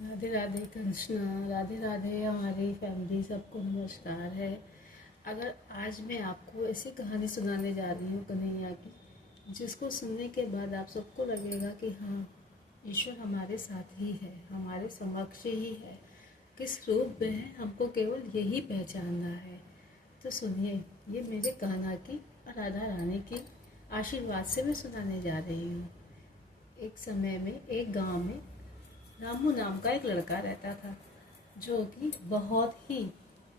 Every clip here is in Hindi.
राधे राधे कृष्णा। राधे राधे हमारी फैमिली सबको नमस्कार है। अगर आज मैं आपको ऐसी कहानी सुनाने जा रही हूँ कन्हैया की, जिसको सुनने के बाद आप सबको लगेगा कि हाँ, ईश्वर हमारे साथ ही है, हमारे समक्ष ही है। किस रूप में है हमको केवल यही पहचानना है। तो सुनिए, ये मेरे कान्हा की और राधा रानी की आशीर्वाद से मैं सुनाने जा रही हूँ। एक समय में एक गांव में रामू नाम का एक लड़का रहता था, जो कि बहुत ही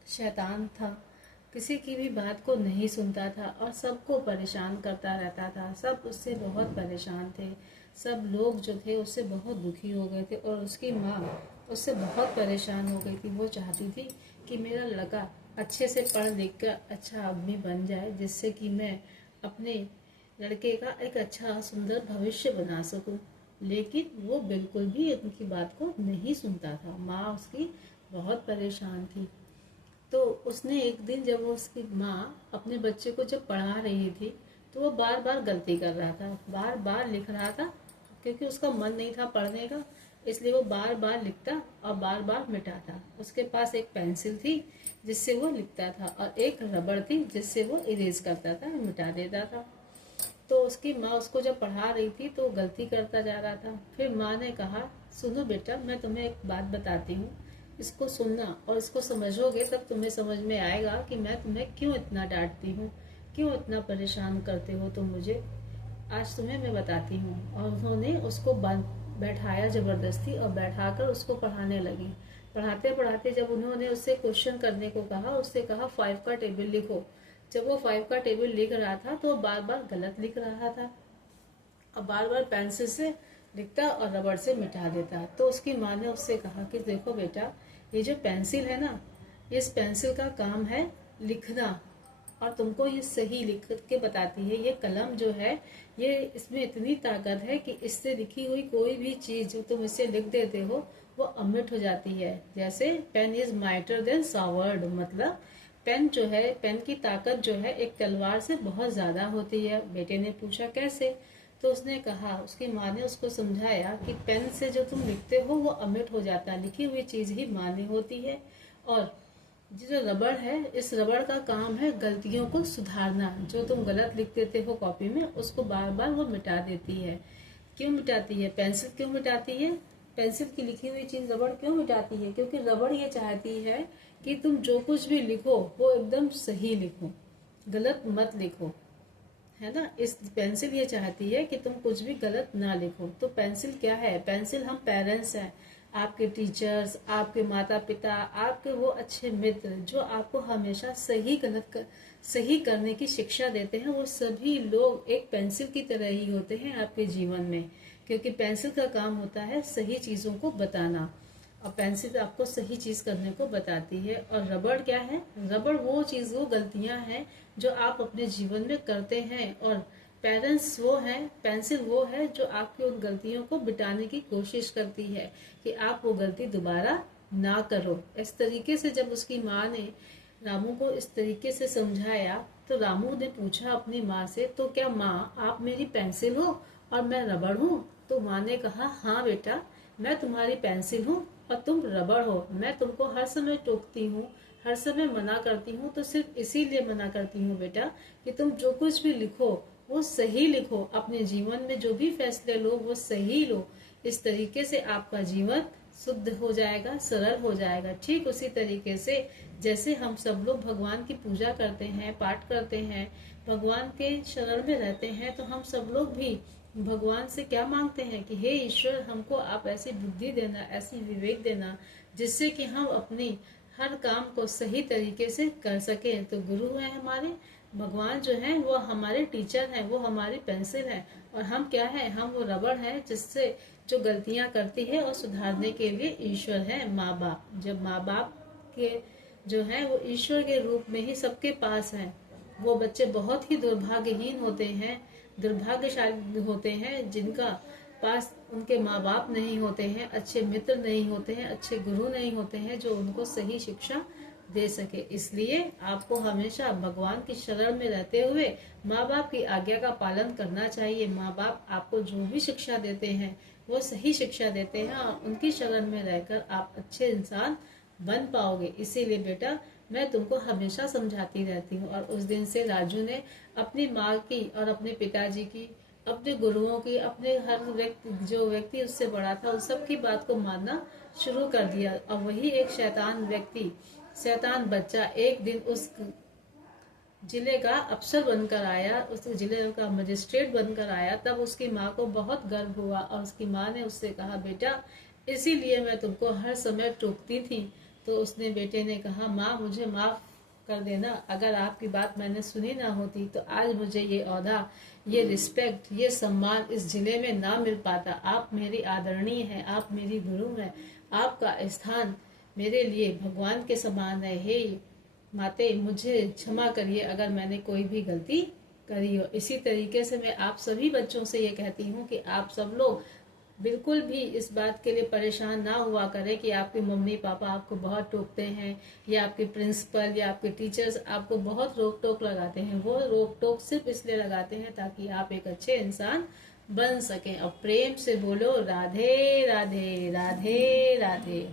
शैतान था। किसी की भी बात को नहीं सुनता था और सबको परेशान करता रहता था। सब उससे बहुत परेशान थे। सब लोग जो थे उससे बहुत दुखी हो गए थे और उसकी माँ उससे बहुत परेशान हो गई थी। वो चाहती थी कि मेरा लड़का अच्छे से पढ़ लिख कर अच्छा आदमी बन जाए, जिससे कि मैं अपने लड़के का एक अच्छा सुंदर भविष्य बना सकूं। लेकिन वो बिल्कुल भी उनकी बात को नहीं सुनता था। माँ उसकी बहुत परेशान थी। तो उसने एक दिन, जब वो उसकी माँ अपने बच्चे को जब पढ़ा रही थी, तो वो बार बार गलती कर रहा था, बार बार लिख रहा था। क्योंकि उसका मन नहीं था पढ़ने का, इसलिए वो बार बार लिखता और बार बार मिटाता। उसके पास एक पेंसिल थी जिससे वो लिखता था, और एक रबड़ थी जिससे वो इरेज करता था, मिटा देता था। तो उसकी माँ उसको जब पढ़ा रही थी तो गलती करता जा रहा था। फिर माँ ने कहा, सुनो बेटा, मैं तुम्हें एक बात बताती हूँ, इसको सुनना और इसको समझोगे तब तुम्हें समझ में आएगा कि मैं तुम्हें क्यों इतना डांटती हूँ, क्यों इतना परेशान करते हो तुम मुझे। आज तुम्हें मैं बताती हूँ। और उन्होंने उसको बैठाया जबरदस्ती, और बैठाकर उसको पढ़ाने लगी। पढ़ाते पढ़ाते जब उन्होंने उससे क्वेश्चन करने को कहा, उससे कहा 5 का टेबल लिखो। जब वो 5 का टेबल लिख रहा था तो वो बार बार गलत लिख रहा था, और बार बार पेंसिल से लिखता और रबड़ से मिटा देता। तो उसकी माँ ने उससे कहा कि देखो बेटा, ये जो पेंसिल है ना, इस पेंसिल का काम है लिखना, और तुमको ये सही लिख के बताती है। ये कलम जो है, ये इसमें इतनी ताकत है कि इससे लिखी हुई कोई भी चीज जो तुम इससे लिख देते हो वो अमिट हो जाती है। जैसे pen is mightier than sword, मतलब पेन जो है, पेन की ताकत जो है एक तलवार से बहुत ज्यादा होती है। बेटे ने पूछा कैसे? तो उसने कहा, उसकी माँ ने उसको समझाया कि पेन से जो तुम लिखते हो वो अमिट हो जाता है, लिखी हुई चीज ही मान्य होती है। और जो रबड़ है, इस रबड़ का काम है गलतियों को सुधारना। जो तुम गलत लिख देते हो कॉपी में, उसको बार बार वो मिटा देती है। क्यों मिटाती है? पेंसिल क्यों मिटाती है? पेंसिल की लिखी हुई चीज रबड़ क्यों मिटाती है? क्योंकि रबड़ ये चाहती है कि तुम जो कुछ भी लिखो वो एकदम सही लिखो, गलत मत लिखो, है ना। इस पेंसिल ये चाहती है कि तुम कुछ भी गलत ना लिखो। तो पेंसिल क्या है? पेंसिल हम पेरेंट्स हैं, आपके टीचर्स, आपके माता पिता, आपके वो अच्छे मित्र जो आपको हमेशा सही करने की शिक्षा देते हैं। वो सभी लोग एक पेंसिल की तरह ही होते हैं आपके जीवन में, क्योंकि पेंसिल का काम होता है सही चीजों को बताना, और पेंसिल आपको सही चीज करने को बताती है। और रबड़ क्या है? रबड़ वो चीज, वो गलतियां हैं जो आप अपने जीवन में करते हैं, और पेरेंट्स वो है, पेंसिल वो है जो आपकी उन गलतियों को मिटाने की कोशिश करती है कि आप वो गलती दोबारा ना करो। इस तरीके से जब उसकी माँ ने रामू को इस तरीके से समझाया, तो रामू ने पूछा अपनी माँ से, तो क्या माँ आप मेरी पेंसिल हो और मैं रबड़ हूँ? तो माँ ने कहा, हाँ बेटा, मैं तुम्हारी पेंसिल हूँ और तुम रबड़ हो। मैं तुमको हर समय टोकती हूँ, हर समय मना करती हूँ, तो सिर्फ इसीलिए मना करती हूँ बेटा कि तुम जो कुछ भी लिखो वो सही लिखो, अपने जीवन में जो भी फैसले लो वो सही लो। इस तरीके से आपका जीवन शुद्ध हो जाएगा, सरल हो जाएगा। ठीक उसी तरीके से जैसे हम सब लोग भगवान की पूजा करते हैं, पाठ करते हैं, भगवान के शरण में रहते हैं, तो हम सब लोग भी भगवान से क्या मांगते हैं कि हे ईश्वर, हमको आप ऐसी बुद्धि देना, ऐसी विवेक देना, जिससे कि हम अपनी हर काम को सही तरीके से कर सकें। तो गुरु है हमारे, भगवान जो है वो हमारे टीचर हैं, वो हमारी पेंसिल है, और हम क्या है? हम वो रबड़ है जिससे जो गलतियां करती है और सुधारने के लिए ईश्वर है, माँ बाप। जब माँ बाप के जो है वो ईश्वर के रूप में ही सबके पास है। वो बच्चे बहुत ही दुर्भाग्यहीन होते हैं, दुर्भाग्यशाली होते हैं, जिनका पास उनके माँ बाप नहीं होते हैं, अच्छे मित्र नहीं होते हैं, अच्छे गुरु नहीं होते हैं जो उनको सही शिक्षा दे सके। इसलिए आपको हमेशा भगवान की शरण में रहते हुए माँ बाप की आज्ञा का पालन करना चाहिए। माँ बाप आपको जो भी शिक्षा देते हैं वो सही शिक्षा देते हैं और उनकी शरण में रहकर आप अच्छे इंसान बन पाओगे। इसीलिए बेटा मैं तुमको हमेशा समझाती रहती हूँ। और उस दिन से राजू ने अपनी माँ की और अपने पिताजी की, अपने गुरुओं की, अपने हर व्यक्ति जो व्यक्ति उससे बड़ा था उन सब की बात को मानना शुरू कर दिया। और वही एक शैतान व्यक्ति, शैतान बच्चा एक दिन उस जिले का अफसर बनकर आया, उस जिले का मजिस्ट्रेट बनकर आया। तब उसकी माँ को बहुत गर्व हुआ और उसकी माँ ने उससे कहा, बेटा इसीलिए मैं तुमको हर समय टोकती थी। तो उसने बेटे ने कहा, माँ मुझे माफ कर देना, अगर आपकी बात मैंने सुनी ना होती तो आज मुझे ये औहदा, ये रिस्पेक्ट, ये सम्मान इस जिले में ना मिल पाता। आप मेरी आदरणीय है, आप मेरी गुरु है, आपका स्थान मेरे लिए भगवान के समान है। हे माते मुझे क्षमा करिए अगर मैंने कोई भी गलती करी हो। इसी तरीके से मैं आप सभी बच्चों से ये कहती हूँ कि आप सब लोग बिल्कुल भी इस बात के लिए परेशान ना हुआ करें कि आपके मम्मी पापा आपको बहुत टोकते हैं या आपके प्रिंसिपल या आपके टीचर्स आपको बहुत रोक टोक लगाते हैं। वो रोक टोक सिर्फ इसलिए लगाते हैं ताकि आप एक अच्छे इंसान बन सकें। और प्रेम से बोलो राधे राधे राधे राधे।